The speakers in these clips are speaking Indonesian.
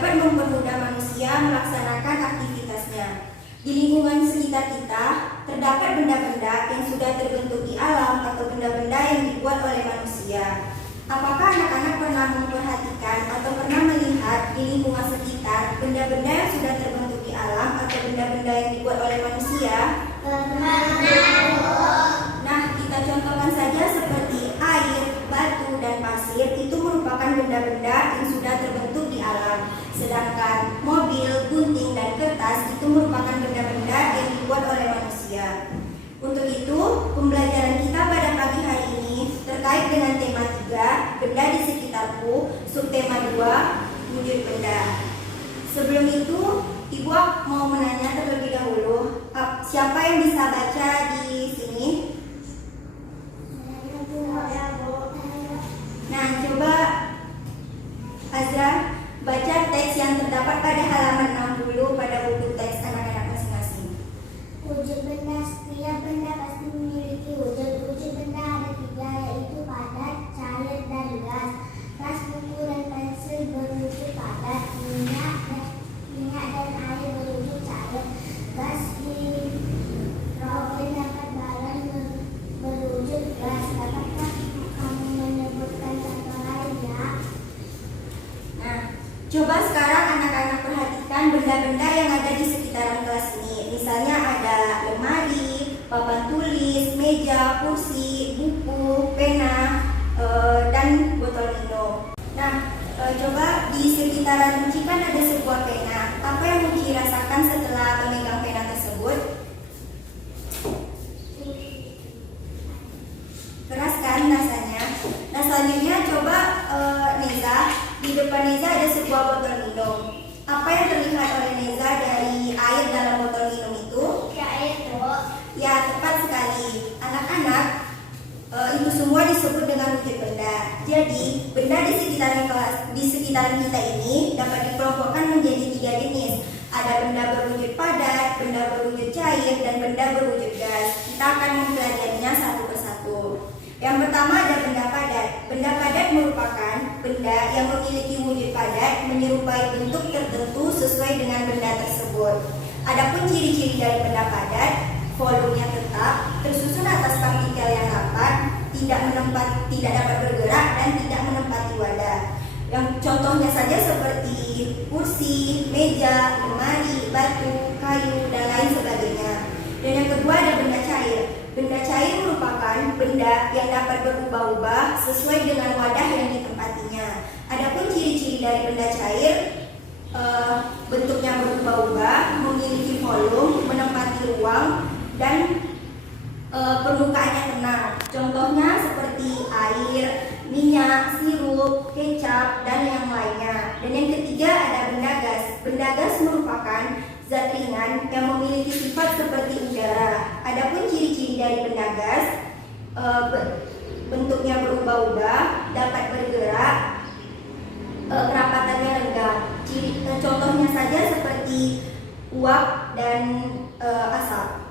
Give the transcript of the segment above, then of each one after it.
dapat mempermudah manusia melaksanakan aktivitasnya. Di lingkungan sekitar kita, terdapat benda-benda yang sudah terbentuk di alam atau benda-benda yang dibuat oleh manusia. Apakah anak-anak pernah memperhatikan atau pernah melihat di lingkungan sekitar benda-benda yang sudah terbentuk di alam atau benda-benda yang dibuat oleh manusia? Nah, kita contohkan saja seperti air, batu, dan pasir itu merupakan benda-benda yang sudah terbentuk di alam. Sedangkan mobil, gunting, dan kertas itu merupakan benda-benda yang dibuat oleh manusia. Untuk itu, pembelajaran kita pada pagi hari ini terkait dengan tema 3, benda di sekitarku, subtema 2, wujud benda. Sebelum itu, Ibu mau menanya terlebih dahulu, siapa yang bisa baca di sini? Nah, coba Azra baca teks yang terdapat pada halaman 60 pada buku teks anak-anak masing-masing. Wujud benda, setiap benda pasti memiliki wujud. Wujud benda ada 3, yaitu padat, cair, dan gas. Gas, buku, dan pensil berwujud padat. Minyak dan air berwujud cair. Gas hidrogen dapat bahan berwujud gas. Dapatkah kamu menyebutkan contoh lainnya? Nah, coba sekarang anak-anak perhatikan benda-benda yang ada di sekitaran kelas ini. Misalnya ada lemari, papan tulis, meja, kursi, buku, pena, dan botol minum. Nah, coba di sekitaran Uci kan ada sebuah pena. Apa yang Uci rasakan setelah memegang pena tersebut? Keras kan rasanya? Nah, selanjutnya coba Neza. Di depan Neza ada sebuah botol minum. Apa yang terlihat oleh Neza dari air dalam botol minum itu? Cair, Dok. Ya, tepat sekali. Anak-anak, itu semua disebut dengan wujud benda. Jadi, benda di sekitaran kita ini dapat dikelompokkan menjadi 3 jenis. Ada benda berwujud padat, benda berwujud cair, dan benda berwujud gas. Kita akan mempelajarinya satu persatu. Yang pertama ada benda padat. Benda padat merupakan benda yang memiliki wujud padat menyerupai bentuk tertentu sesuai dengan benda tersebut. Adapun ciri-ciri dari benda padat, volumenya tetap, tersusun atas partikel yang rapat, tidak dapat bergerak, dan tidak menempati wadah. Yang contohnya saja seperti kursi, meja, lemari, batu, kayu, dan lain sebagainya. Dan yang kedua ada benda cair. Benda cair merupakan benda yang dapat berubah-ubah sesuai dengan wadah yang ditempatinya. Adapun ciri-ciri dari benda cair, bentuknya berubah-ubah, memiliki volume, menempati ruang, dan permukaannya tenang. Contohnya seperti air, minyak, sirup, kecap, dan yang lainnya. Dan yang ketiga ada benda gas. Benda gas merupakan zat ringan yang memiliki sifat seperti udara. Adapun ciri-ciri dari benda gas, bentuknya berubah-ubah, dapat bergerak, kerapatannya rendah. Contohnya saja seperti uap dan asap.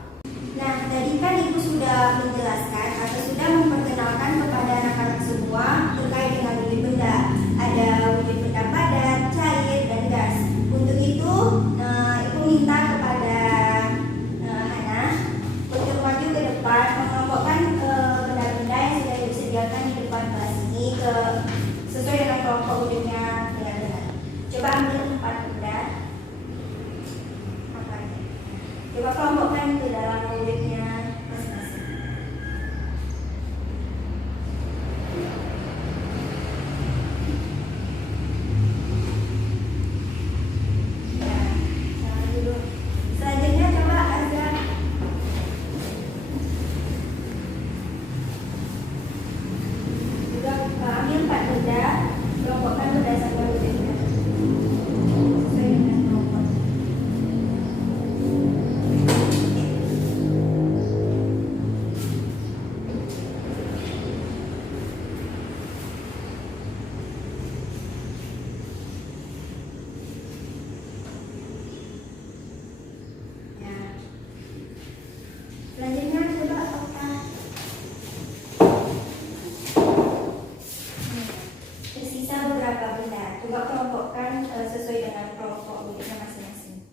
Nah, tadi kan Ibu sudah menjelaskan atau sudah memperkenalkan kepada anak-anak semua terkait dengan wujud benda. Ada wujud benda padat, cair, dan gas. Untuk itu, Ibu minta kepada Hana untuk maju ke depan mengelompokkan benda-benda yang sudah disediakan di depan kelas ini sesuai dengan kelompok wujudnya dengan benar. Coba ambil 4 benda. Coba kelompokkan ke dalam wujudnya masing-masing. kelompokkan sesuai dengan kelompok wujudnya masing-masing.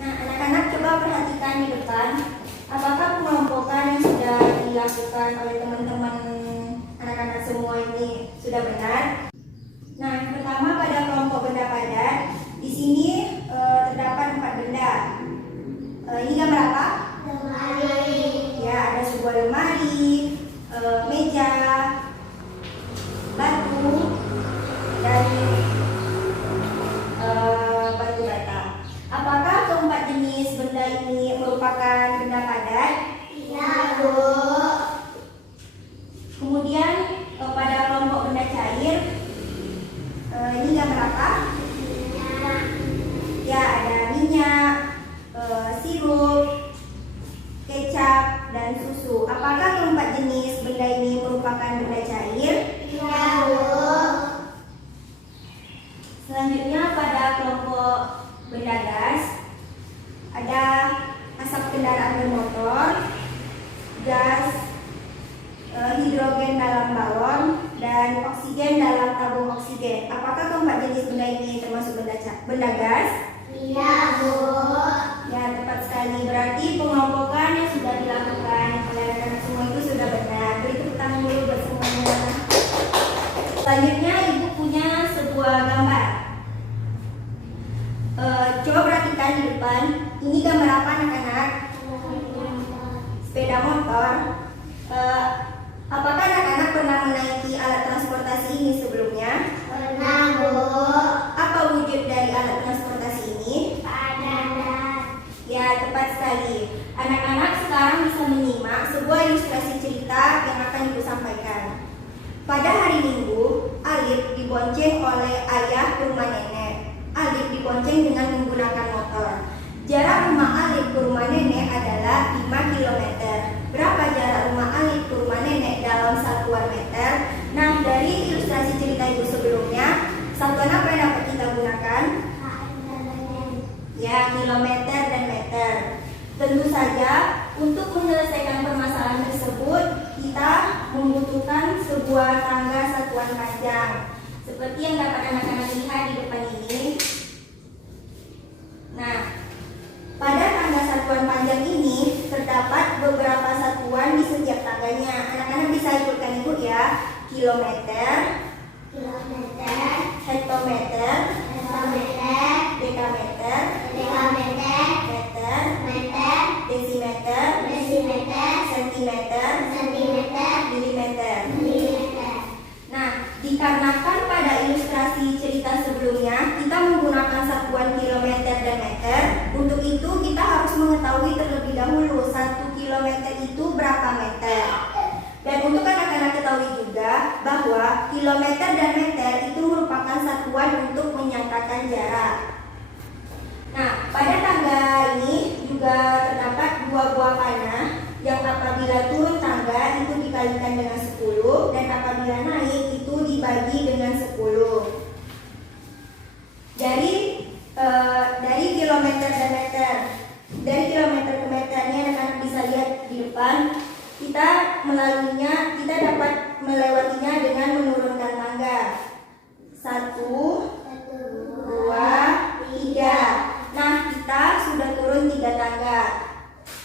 Nah, anak-anak coba perhatikan di depan. Apakah pengelompokan yang sudah dilakukan oleh teman-teman anak-anak semua ini sudah benar? Nah, yang pertama pada kelompok benda padat, di sini terdapat 4 benda. Ini gambar apa? Lemari. Ya, ada sebuah lemari, meja, batu, dan batu bata. Apakah keempat jenis benda ini merupakan benda padat? Iya, Bu. Kemudian pada kelompok benda cair, ini gambar apa? Minyak. Ya, ada minyak, sirup, kecap, dan susu. Apakah keempat jenis benda ini merupakan benda cair? Iya, Bu. Selanjutnya pada kelompok benda gas, ada asap kendaraan bermotor, gas, hidrogen dalam balon, dan oksigen dalam tabung oksigen. Apakah keempat jenis benda ini termasuk benda gas? Iya, Bu. Ya, tepat sekali. Berarti pengelompokan yang sudah dilakukan oleh anak-anak semua itu sudah benar. Beri tepuk tangan dulu buat semuanya. Selanjutnya ibu punya sebuah gambar. Coba perhatikan di depan. Ini gambar apa anak-anak? Sepeda motor. Apakah anak-anak pernah menaiki alat transportasi ini sebelumnya? Pernah, Bu. Apa wujud dari alat transportasi ini? Padat. Ya, tepat sekali. Anak-anak sekarang bisa menyimak sebuah ilustrasi cerita yang akan ibu sampaikan. Pada hari Minggu, Alif dibonceng oleh ayah ke rumah nenek. Alif dibonceng dengan menggunakan motor. Jarak rumah Alif ke rumah nenek adalah 5 km. Berapa jarak rumah Alif ke rumah nenek dalam satuan meter? Nah, dari ilustrasi cerita ibu sebelumnya, satuan apa yang dapat kita gunakan? Ya, kilometer dan meter. Tentu saja, untuk menyelesaikan permasalahan tersebut, kita membutuhkan sebuah tangga satuan panjang. Seperti yang dapat anak-anak lihat di depan ini. Nah, pada tangga satuan panjang ini terdapat beberapa satuan di setiap tangganya. Anak-anak bisa ikutkan ibu ya. Kilometer, hektometer, dekameter, meter, desimeter, sentimeter, milimeter. Nah, dikarenakan pada ilustrasi cerita sebelumnya kita menggunakan satuan kilometer dan meter, untuk itu kita harus mengetahui terlebih dahulu 1 kilometer itu berapa meter. Dan untuk anak-anak ketahui juga bahwa kilometer dan meter itu merupakan satuan untuk menyangkakan jarak. Nah, pada tangga ini juga terdapat 2 buah panah yang apabila turun tangga itu dikalikan dengan 10 dan apabila naik itu dibagi dengan 10. Dari kilometer dan meter, dari kilometer ke meter ini anak-anak bisa lihat di depan. Kita dapat melewatinya dengan menurunkan tangga. 1, 2, 3. Nah, kita sudah turun 3 tangga.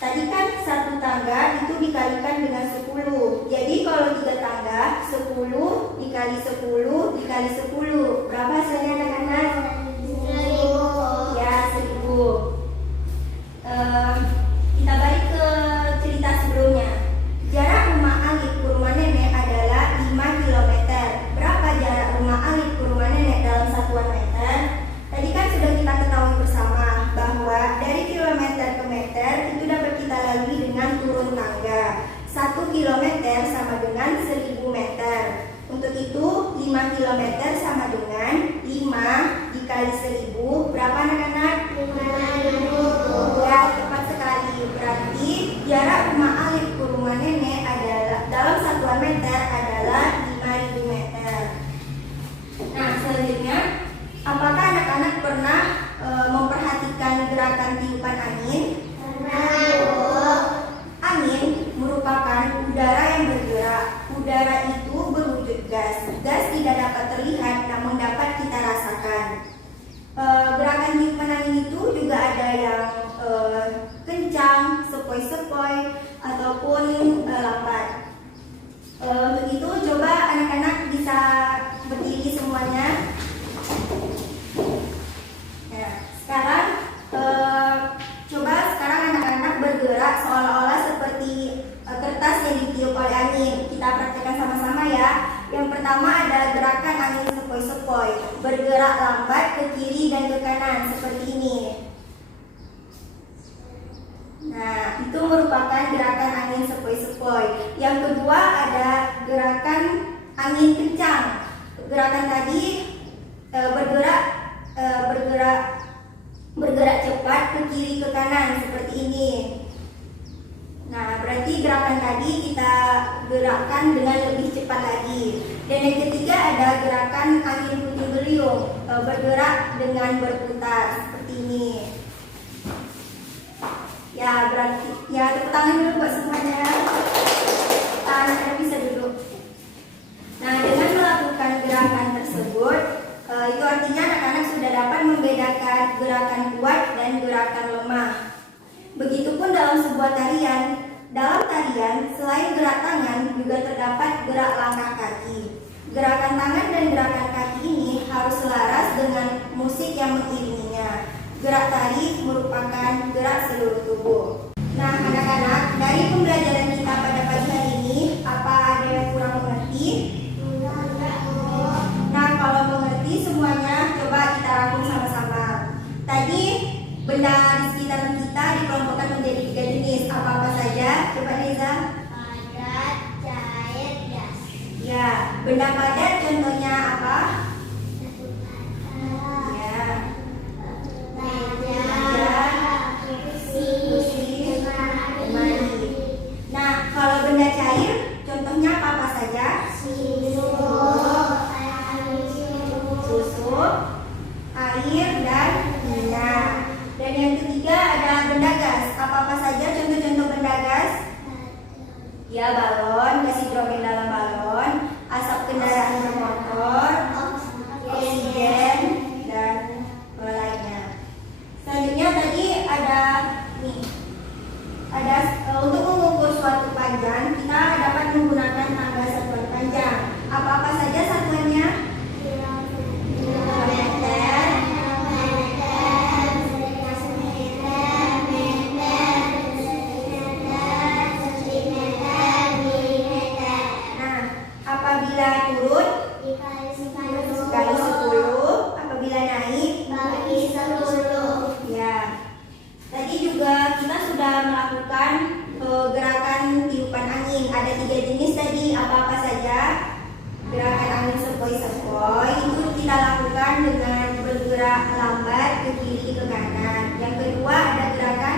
Tadi kan 1 tangga itu dikalikan dengan 10. Jadi kalau 3 tangga, 10 dikali 10 dikali 10. Berapa hasilnya anak-anak? 1000. Ya, 1000. Kita balik ke cerita sebelumnya. Jarak rumah Alif ke rumah nenek adalah 5 km. Berapa jarak rumah Alif ke rumah nenek dalam satuan meter? Tadi kan sudah kita ketahui bersama bahwa dari kilometer ke meter itu dapat kita lalui dengan turun tangga. 1 kilometer sama dengan 1000 meter. Untuk itu 5 km sama dengan 5 dikali 1000. Berapa anak-anak? 5000. Ya, tepat sekali. Berarti jarak rumah Alif ke rumah nenek adalah dalam satuan meter adalah 5000 meter. Nah, selanjutnya lambat ke kiri dan ke kanan seperti ini. Nah, itu merupakan gerakan angin sepoi-sepoi. Yang kedua ada gerakan angin kencang. Gerakan tadi bergerak cepat ke kiri ke kanan seperti ini. Nah, berarti gerakan tadi kita gerakkan dengan lebih cepat lagi. Dan yang ketiga ada gerakan angin puting beliung, bergerak dengan berputar seperti ini. Ya, berarti tepuk tangan dulu buat semuanya. Anak-anak bisa duduk. Nah, dengan melakukan gerakan tersebut, itu artinya anak-anak sudah dapat membedakan gerakan kuat dan gerakan lemah. Begitupun dalam sebuah tarian. Dalam tarian, selain gerak tangan, juga terdapat gerak langkah kaki. Gerakan tangan dan gerakan kaki ini harus selaras dengan musik yang mengiringinya. Gerak tari merupakan gerak seluruh tubuh. Nah, anak-anak, dari pembelajaran kita pada pagi hari ini, apa ada yang kurang mengerti? Nah, kalau mengerti semuanya, coba kita rangkum sama-sama. Tadi benda di sekitar kita dikelompokkan menjadi 3 jenis. Apa-apa saja? Coba Reza. Padat, cair, gas. Ya, benda padat contohnya apa? Ya, lemari. Nah, kalau benda cair contohnya apa saja? Susu, air, dan minyak. Dan yang ketiga ada benda gas. Apa-apa saja contoh-contoh benda gas? Ya, balon, gas hidrogen dalam balon, asap kendaraan bermotor, oksigen, dan lainnya. Selanjutnya tadi ada untuk mengukur suatu panjang, kita dapat menggunakan tangga satuan panjang. Apa-apa saja satuannya? Nah, apabila turun kali 10, apabila naik ya. Tadi juga kita sudah melakukan gerakan tiupan angin. Ada 3 jenis tadi. Apa-apa saja? Gerakan angin sepoi-sepoi itu kita lakukan dengan bergerak lambat ke kiri ke kanan. Yang kedua ada gerakan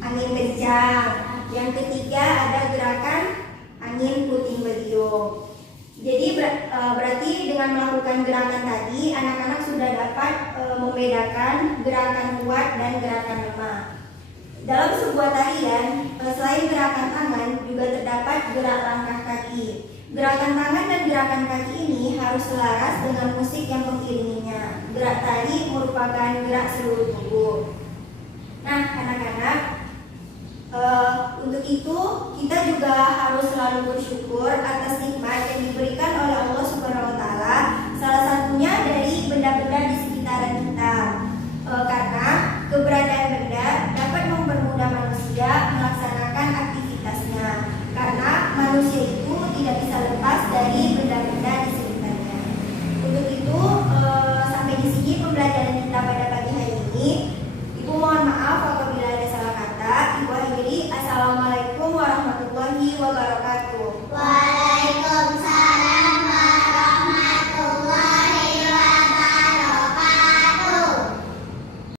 angin kencang. Yang ketiga ada gerakan angin puting beliung. Jadi berarti dengan melakukan gerakan tadi, anak-anak sudah dapat membedakan gerakan kuat dan gerakan lemah. Dalam sebuah tarian, selain gerakan tangan, juga terdapat gerak langkah kaki. Gerakan tangan dan gerakan kaki ini harus selaras dengan musik yang mengiringinya. Gerak tari merupakan gerak seluruh tubuh. Nah, anak-anak, untuk itu kita juga harus selalu bersyukur atas nikmat yang diberikan oleh Allah Subhanahu wa taala, salah satunya dari benda-benda di sekitaran kita. Karena keberadaan benda dapat mempermudah manusia melaksanakan aktivitasnya. Karena manusia itu